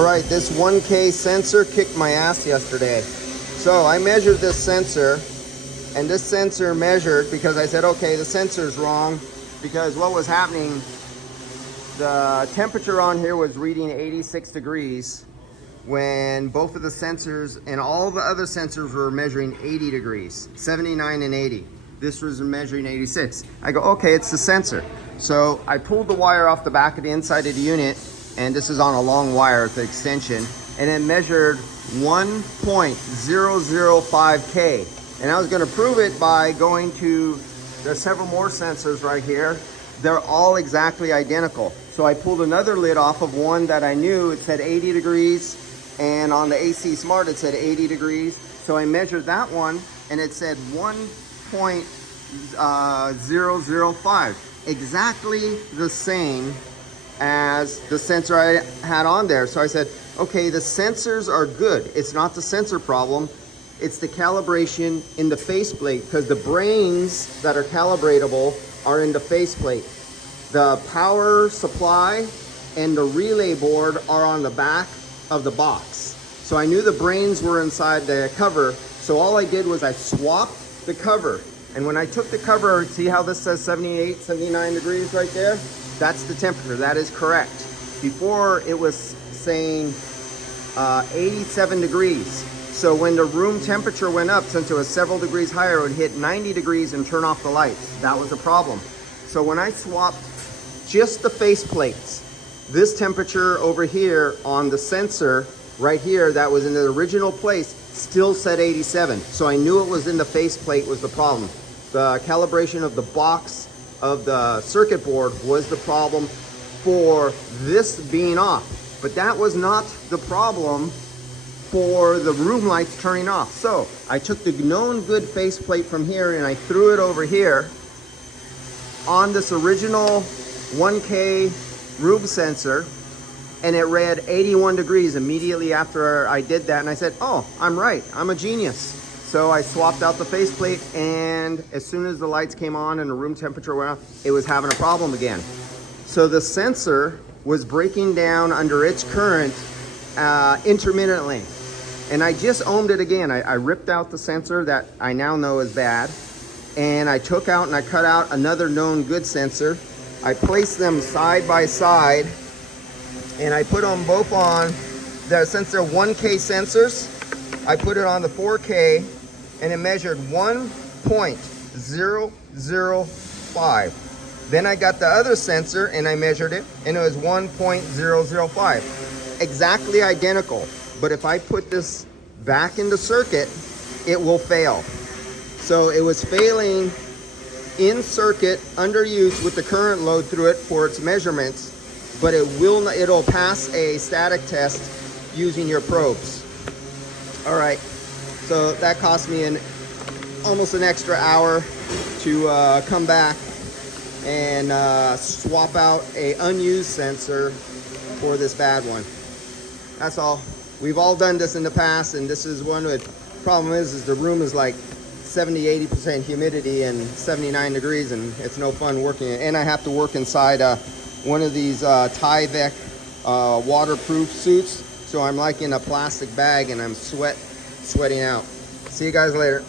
All right, this 1K sensor kicked my ass yesterday. So I measured this sensor, and this sensor measured because I said, okay, the sensor's wrong, because what was happening, the temperature on here was reading 86 degrees when both of the sensors and all the other sensors were measuring 80 degrees, 79 and 80. This was measuring 86. I go, okay, it's the sensor. So I pulled the wire off the back of the inside of the unit, and this is on a long wire at the extension, and it measured 1.005K. And I was gonna prove it by going to, there's several more sensors right here. They're all exactly identical. So I pulled another lid off of one that I knew, it said 80 degrees, and on the AC Smart it said 80 degrees. So I measured that one, and it said 1.005. Exactly the same as the sensor I had on there. So I said, okay, the sensors are good. It's not the sensor problem. It's the calibration in the faceplate, because the brains that are calibratable are in the faceplate. The power supply and the relay board are on the back of the box. So I knew the brains were inside the cover. So all I did was I swapped the cover. And when I took the cover, see how this says 78, 79 degrees right there? That's the temperature, that is correct. Before it was saying 87 degrees. So when the room temperature went up, since it was several degrees higher, it would hit 90 degrees and turn off the lights. That was a problem. So when I swapped just the face plates, this temperature over here on the sensor right here that was in the original place still said 87. So I knew it was in the face plate was the problem. The calibration of the box of the circuit board was the problem for this being off. But that was not the problem for the room lights turning off. So I took the known good faceplate from here and I threw it over here on this original 1K room sensor, and it read 81 degrees immediately after I did that. And I said, oh, I'm right, I'm a genius. So I swapped out the faceplate, and as soon as the lights came on and the room temperature went up, it was having a problem again. So the sensor was breaking down under its current intermittently. And I just ohmed it again. I ripped out the sensor that I now know is bad, and I took out and I cut out another known good sensor. I placed them side by side, and I put them both on the, since they're 1K sensors, I put it on the 4K, and it measured 1.005. Then I got the other sensor and I measured it, and it was 1.005. Exactly identical. But if I put this back in the circuit, it will fail. So it was failing in circuit under use with the current load through it for its measurements, but it'll pass a static test using your probes. All right, so that cost me almost an extra hour to come back and swap out a unused sensor for this bad one. That's all. We've all done this in the past, and this is one with, problem is the room is like 70-80% humidity and 79 degrees, and it's no fun working it. And I have to work inside one of these Tyvek waterproof suits, so I'm like in a plastic bag and I'm sweating out. See you guys later.